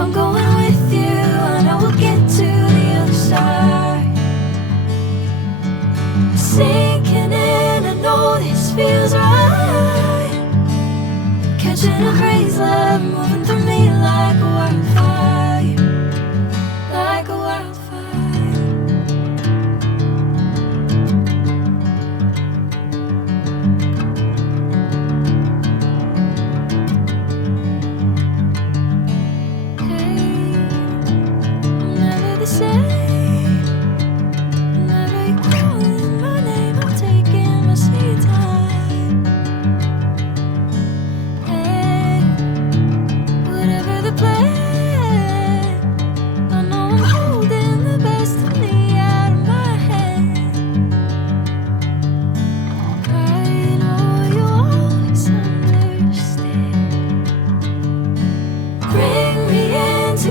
I'm going with you, I know we'll get to the other side. Sinking in, I know this feels right. Catching a crazy love, moving through me like a wildfire, like a wildfire.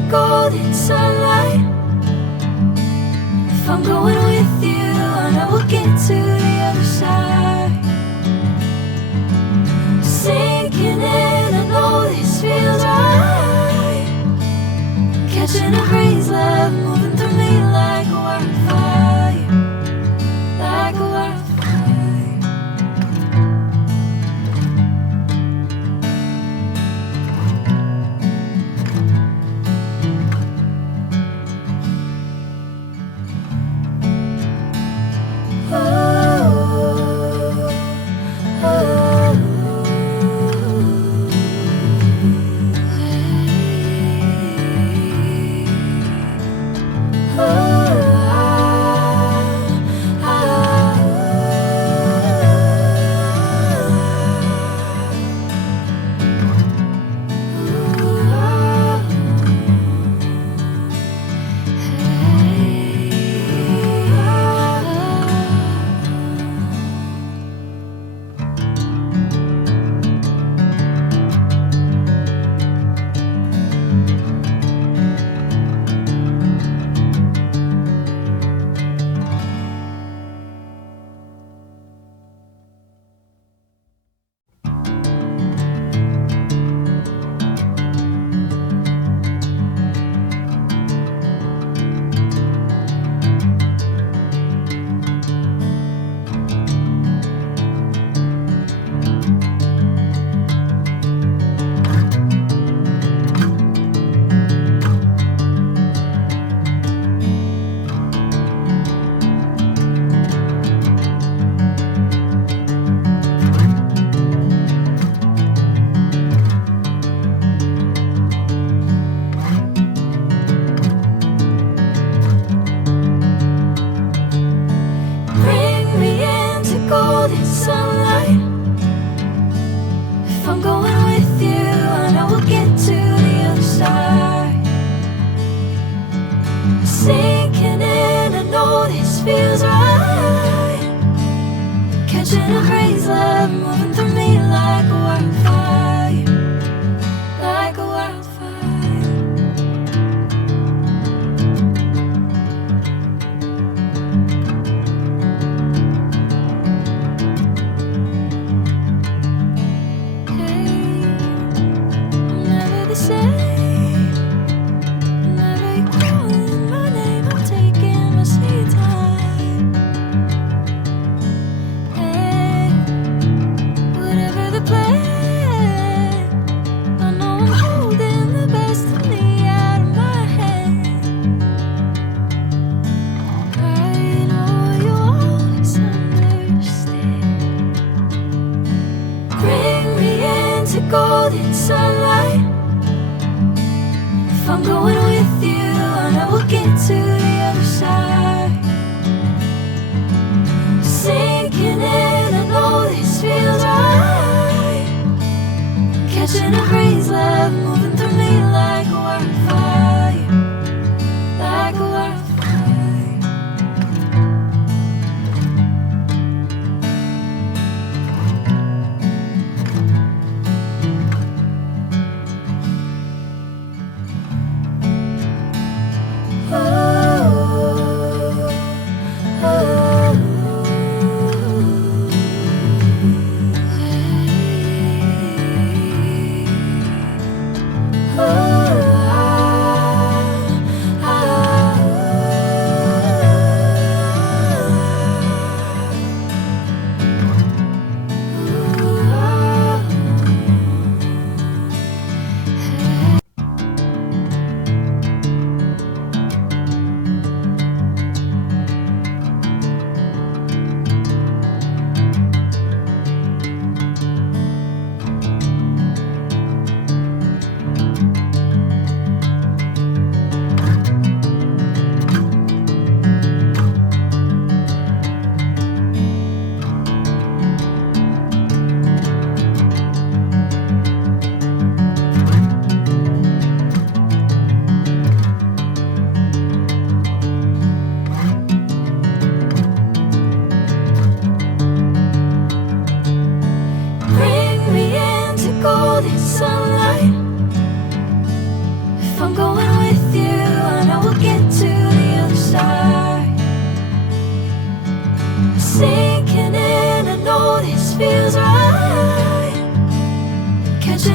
Golden sunlight. If I'm going with you, I know we'll get to the other side. Sinking in, I know this feels right. Catching a crazy love, moving through me like a wildfire, like a wildfire. Sinking in, I know this feels right. Catching a crazy love, moving through me like a wildfire, like a wildfire. Hey, I'm never the same. Golden sunlight. If I'm going with you, I know we'll get to the other side. Sinking in, I know this feels right. Catching a crazy love, moving through me like a wildfire, like a wildfire.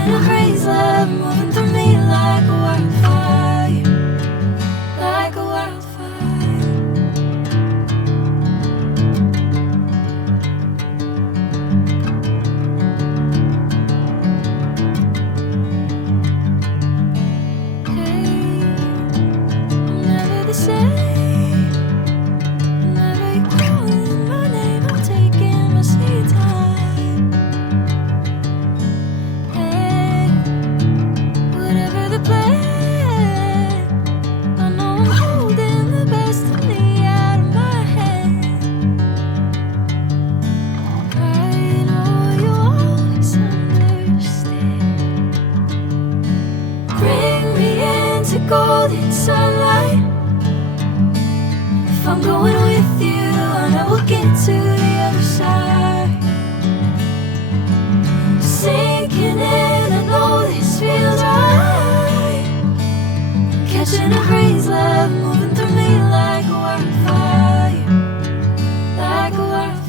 Catching a crazy love moving through me like a wildfire, like a wildfire. Hey, I'm never the same. Whenever you're calling my name, I'm taking my sweet time. Hey, whatever the plan, I know I'm holding the best of me out of my hand. I know you always understand. Bring me into golden sunlight. If I'm going with you, I know we'll get to the other side. Sinking in, I know this feels right. Catching a crazy love moving through me like a wildfire, like a wildfire.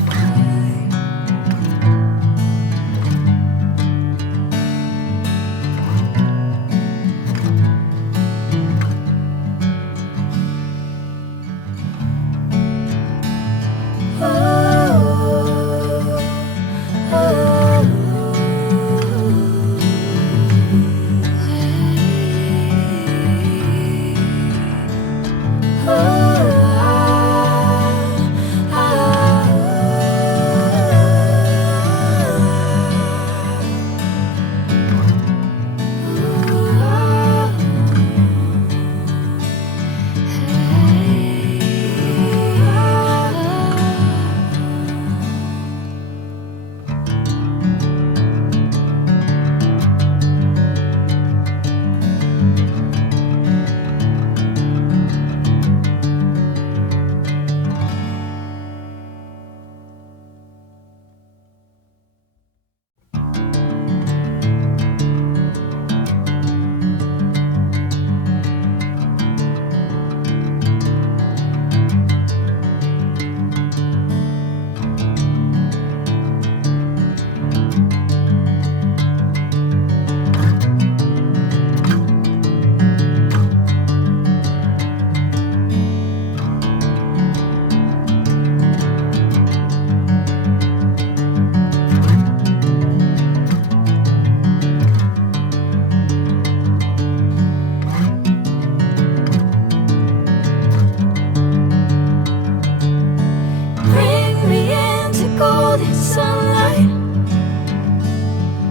Bring me into golden sunlight.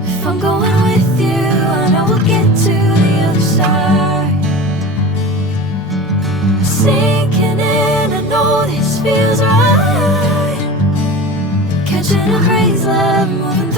If I'm going with you, I know we'll get to the other side. Sinking in, I know this feels right. Catching a crazy love moving